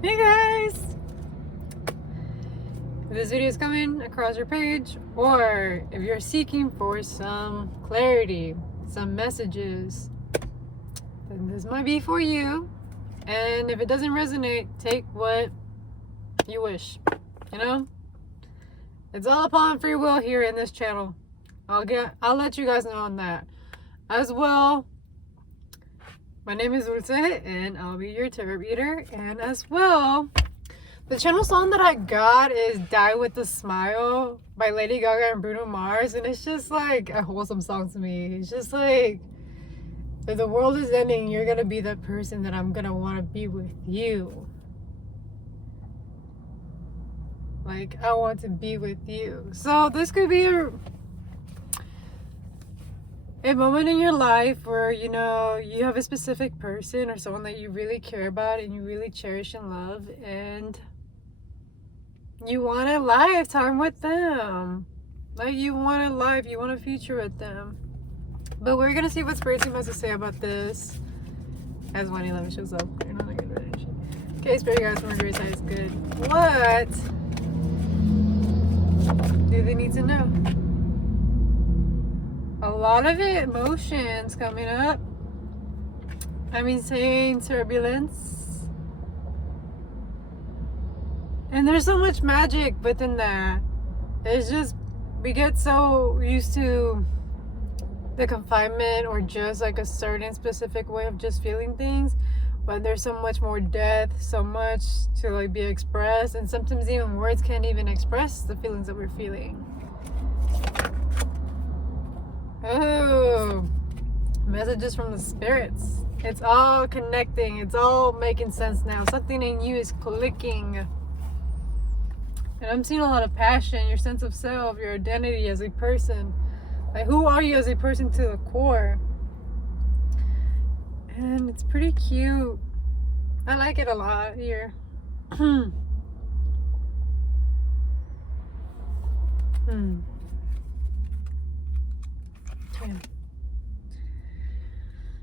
Hey guys! If this video is coming across your page, or if you're seeking for some clarity, some messages, then this might be for you. And if it doesn't resonate, take what you wish. You know? It's all upon free will here in this channel. I'll let you guys know on that. As well, my name is Dulce, and I'll be your tarot reader. And as well, the channel song that I got is Die With A Smile by Lady Gaga and Bruno Mars. And it's just like a wholesome song to me. It's just like, if the world is ending, you're going to be the person that I'm going to want to be with you. Like, I want to be with you. So this could be a moment in your life where, you know, you have a specific person or someone that you really care about and you really cherish and love, and you want a lifetime with them. Like, you want a life, you want a future with them. But we're gonna see what Spirit Team has to say about this as 111 shows up. Okay, Spirit guys, Mercury side is good. What do they need to know? A lot of emotions coming up. I'm saying turbulence. And there's so much magic within that. It's just, we get so used to the confinement or just like a certain specific way of just feeling things. But there's so much more depth, so much to like be expressed. And sometimes even words can't even express the feelings that we're feeling. Oh, messages from the spirits. It's all connecting. It's all making sense now. Something in you is clicking. And I'm seeing a lot of passion, your sense of self, your identity as a person. Like, who are you as a person to the core? And it's pretty cute. I like it a lot here.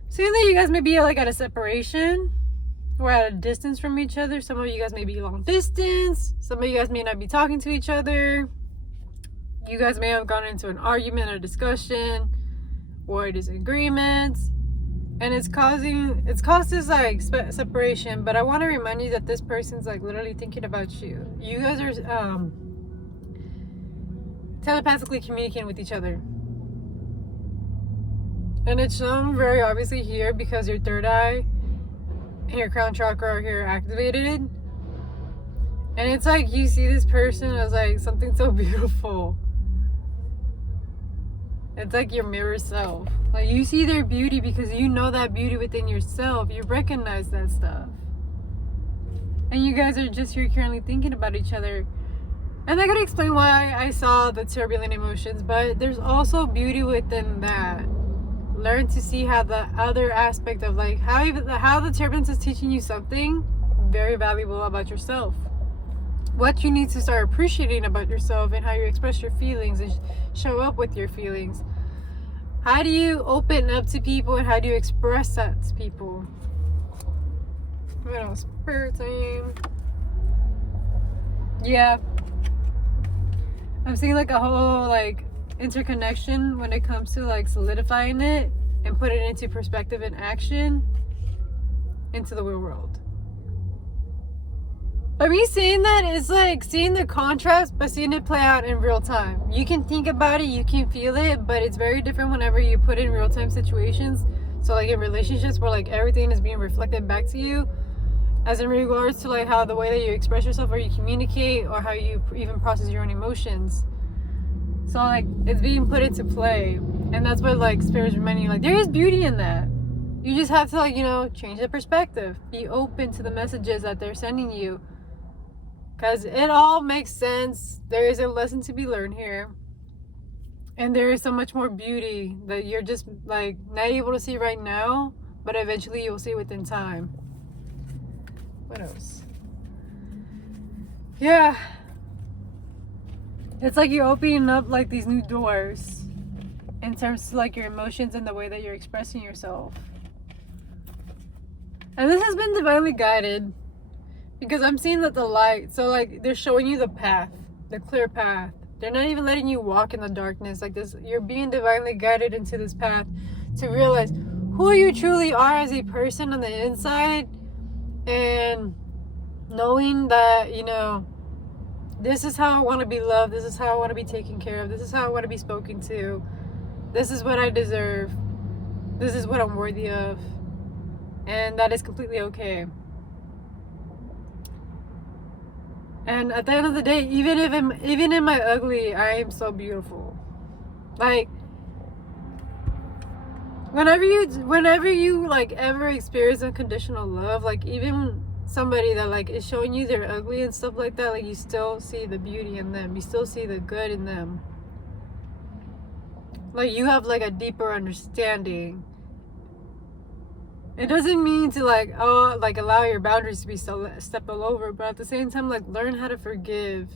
Seeing that you guys may be like at a separation or at a distance from each other. Some of you guys may be long distance. Some of you guys may not be talking to each other. You guys may have gone into an argument or discussion or a disagreement, and it's caused this like separation. But I want to remind you that this person's like literally thinking about you. You guys are telepathically communicating with each other. And it's shown very obviously here because your third eye and your crown chakra are here activated. And it's like you see this person as like something so beautiful. It's like your mirror self. Like, you see their beauty because you know that beauty within yourself. You recognize that stuff. And you guys are just here currently thinking about each other. And I gotta explain why I saw the turbulent emotions, but there's also beauty within that. Learn to see how the other aspect of like how the turbulence is teaching you something very valuable about yourself. What you need to start appreciating about yourself and how you express your feelings and show up with your feelings. How do you open up to people and how do you express that to people? You know, Spirit Team. Yeah. I'm seeing like a whole like interconnection when it comes to like solidifying it and put it into perspective and action into the real world. By me saying that, it's like seeing the contrast but seeing it play out in real time. You can think about it, you can feel it, but it's very different whenever you put it in real time situations. So like in relationships where like everything is being reflected back to you, as in regards to like how the way that you express yourself or you communicate or how you even process your own emotions. So like it's being put into play, and that's what like Spirit's reminding you, like there is beauty in that. You just have to like, you know, change the perspective, be open to the messages that they're sending you, because it all makes sense. There is a lesson to be learned here, and there is so much more beauty that you're just like not able to see right now, but eventually you'll see within time. What else? Yeah. It's like you're opening up like these new doors in terms of like your emotions and the way that you're expressing yourself. And this has been divinely guided Because I'm seeing that the light, so like they're showing you the path, the clear path. They're not even letting you walk in the darkness like this. You're being divinely guided into this path to realize who you truly are as a person on the inside, and knowing that, you know, this is how I want to be loved, this is how I want to be taken care of, this is how I want to be spoken to, this is what I deserve, this is what I'm worthy of, and that is completely okay. And at the end of the day, even in my ugly, I am so beautiful. Like, whenever you like ever experience unconditional love, like even somebody that like is showing you they're ugly and stuff like that, like you still see the beauty in them, you still see the good in them. Like you have like a deeper understanding. It doesn't mean to like, oh, like allow your boundaries to be stepped all over, but at the same time, like learn how to forgive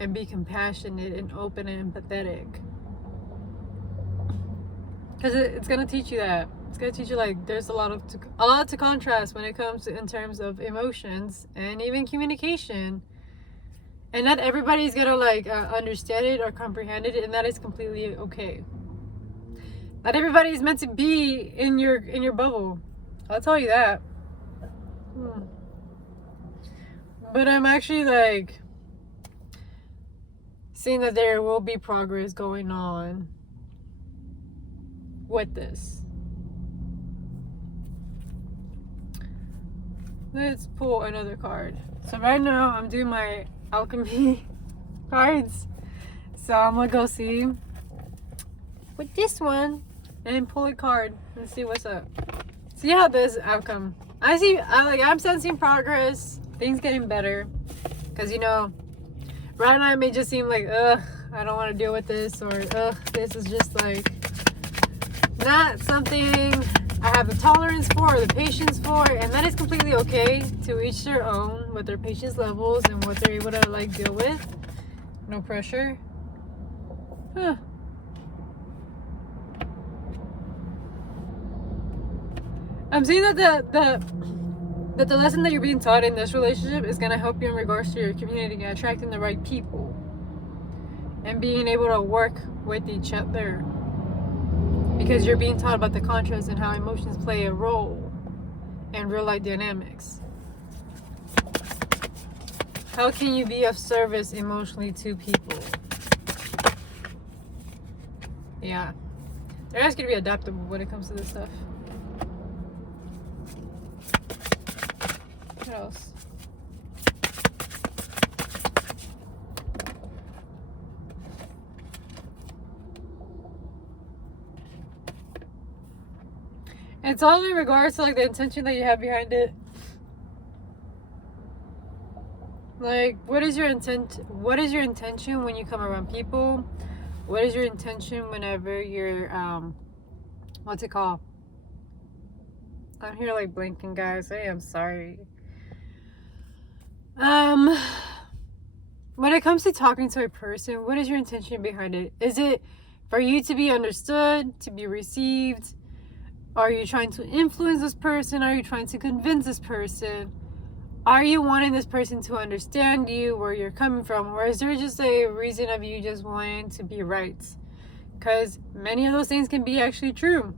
and be compassionate and open and empathetic. Because it's gonna teach you that. It's gonna teach you like there's a lot to contrast when it comes to in terms of emotions and even communication. And not everybody's gonna like understand it or comprehend it, and that is completely okay. Not everybody is meant to be in your bubble. I'll tell you that. But I'm actually like seeing that there will be progress going on with this. Let's pull another card. So right now I'm doing my alchemy cards. So I'm gonna go see with this one and pull a card and see what's up. See how this outcome. I'm sensing progress, things getting better. Cause you know, right now it may just seem like, I don't want to deal with this, or this is just like not something I have the tolerance for or the patience for, and that is completely okay. To each their own with their patience levels and what they're able to like deal with. No pressure. I'm seeing that the lesson that you're being taught in this relationship is going to help you in regards to your community and attracting the right people and being able to work with each other, because you're being taught about the contrast and how emotions play a role in real life dynamics. How can you be of service emotionally to people? Yeah, they're asking you to be adaptable when it comes to this stuff. What else? It's all in regards to like the intention that you have behind it. Like, what is your intent? What is your intention when you come around people? What is your intention whenever you're what's it called? I'm here like blinking, guys. I am sorry. When it comes to talking to a person, what is your intention behind it? Is it for you to be understood, to be received? Are you trying to influence this person? Are you trying to convince this person? Are you wanting this person to understand you, where you're coming from? Or is there just a reason of you just wanting to be right? Because many of those things can be actually true.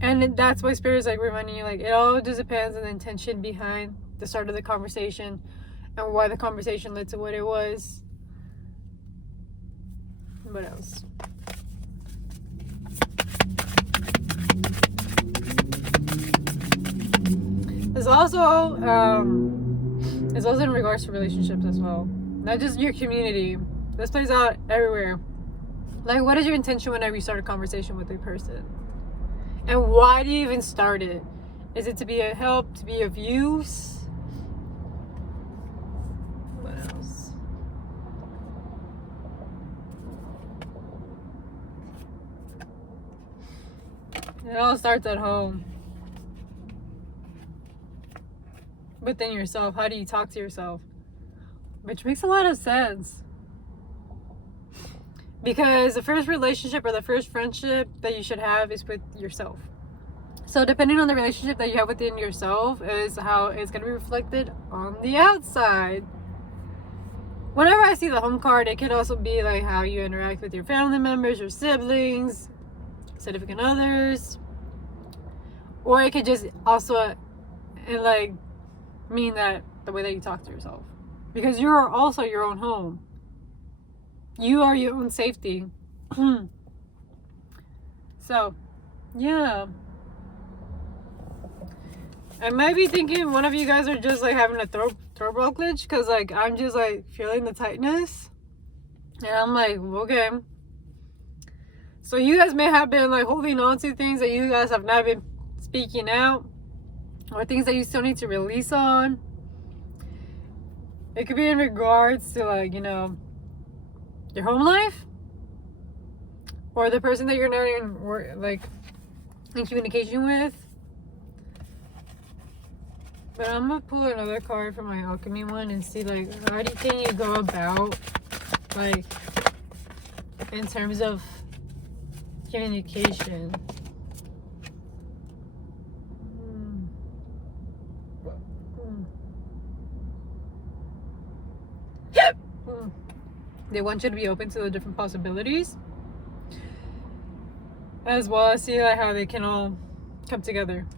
And that's why Spirit is like reminding you, like, it all just depends on the intention behind the start of the conversation and why the conversation led to what it was. What else? It's also in regards to relationships as well, not just your community. This plays out everywhere. Like, what is your intention whenever you start a conversation with a person, and why do you even start it? Is it to be a help, to be of use? What else? It all starts at home. Within yourself. How do you talk to yourself? Which makes a lot of sense. Because the first relationship or the first friendship that you should have is with yourself. So depending on the relationship that you have within yourself is how it's going to be reflected on the outside. Whenever I see the home card, it can also be like how you interact with your family members, your siblings, significant others, or it could just also like mean that the way that you talk to yourself, because you are also your own home. You are your own safety. So, yeah. I might be thinking one of you guys are just like having a throat glitch, because like I'm just like feeling the tightness, and I'm like, okay. So you guys may have been like holding on to things that you guys have not been speaking out, or things that you still need to release on. It could be in regards to like, you know, your home life, or the person that you're not in communication with. But I'm gonna pull another card from my alchemy one and see like how can you go about like in terms of communication. They want you to be open to the different possibilities, as well as see like how they can all come together.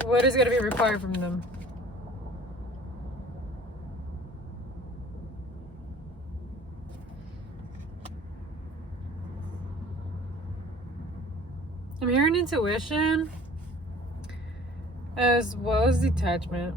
So what is going to be required from them? I'm hearing intuition as well as detachment.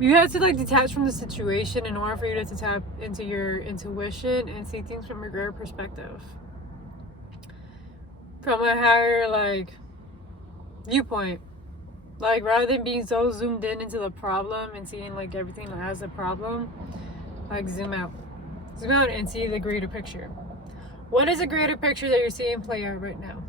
You have to like detach from the situation in order for you to tap into your intuition and see things from a greater perspective, from a higher like viewpoint. Like rather than being so zoomed in into the problem and seeing like everything as a problem, like zoom out and see the greater picture. What is a greater picture that you're seeing play out right now?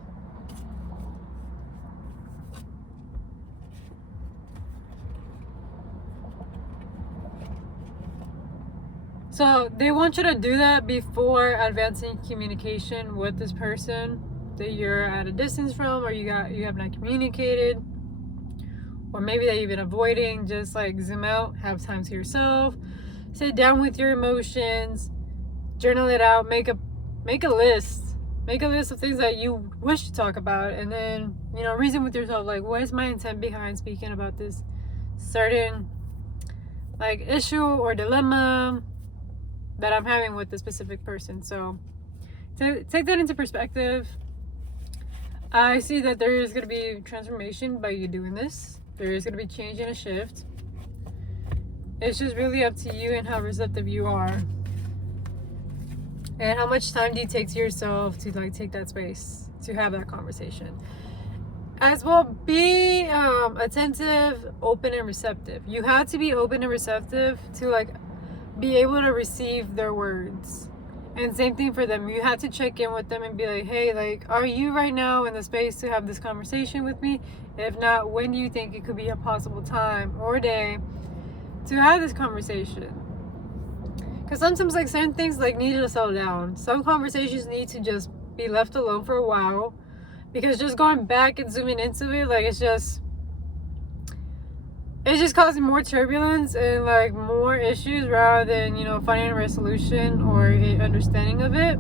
So they want you to do that before advancing communication with this person that you're at a distance from, or you have not communicated, or maybe that you've been avoiding. Just like zoom out, have time to yourself, sit down with your emotions, journal it out, make a list of things that you wish to talk about, and then, you know, reason with yourself like, what is my intent behind speaking about this certain like issue or dilemma that I'm having with the specific person. So to take that into perspective, I see that there is going to be transformation by you doing this. There is going to be change and a shift. It's just really up to you and how receptive you are, and how much time do you take to yourself to like take that space to have that conversation. As well, be attentive, open, and receptive. You have to be open and receptive to like be able to receive their words. And same thing for them. You have to check in with them and be like, hey, like, are you right now in the space to have this conversation with me? If not, when do you think it could be a possible time or day to have this conversation? Because sometimes like certain things like need to settle down. Some conversations need to just be left alone for a while, because just going back and zooming into it, like it's just causing more turbulence and like more issues rather than, you know, finding a resolution or an understanding of it.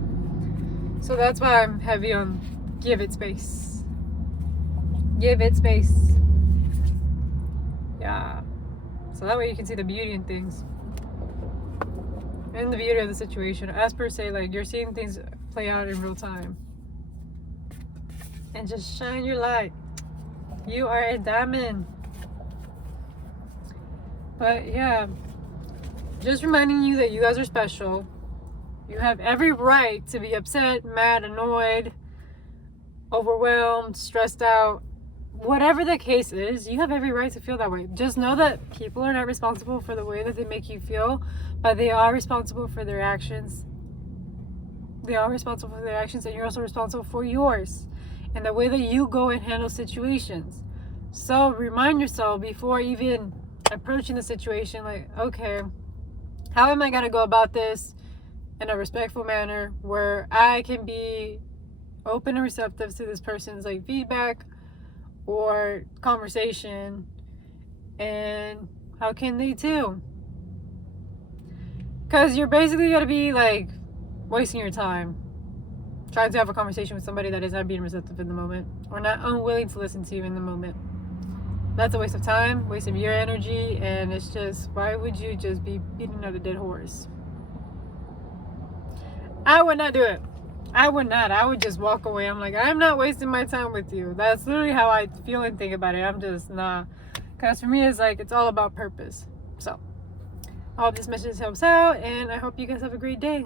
So that's why I'm heavy on give it space. Give it space. Yeah. So that way you can see the beauty in things and the beauty of the situation. As per se, like you're seeing things play out in real time. And just shine your light. You are a diamond. But yeah, just reminding you that you guys are special. You have every right to be upset, mad, annoyed, overwhelmed, stressed out. Whatever the case is, you have every right to feel that way. Just know that people are not responsible for the way that they make you feel, but they are responsible for their actions. They are responsible for their actions, and you're also responsible for yours and the way that you go and handle situations. So remind yourself before even approaching the situation, like, okay, How am I going to go about this in a respectful manner where I can be open and receptive to this person's like feedback or conversation, and how can they too? Because you're basically going to be like wasting your time trying to have a conversation with somebody that is not being receptive in the moment or not unwilling to listen to you in the moment. That's a waste of time, waste of your energy, and it's just, why would you just be beating out a dead horse? I would not do it. I would not. I would just walk away. I'm like, I'm not wasting my time with you. That's literally how I feel and think about it. I'm just, nah. Because for me, it's like, it's all about purpose. So, I hope this message helps out, and I hope you guys have a great day.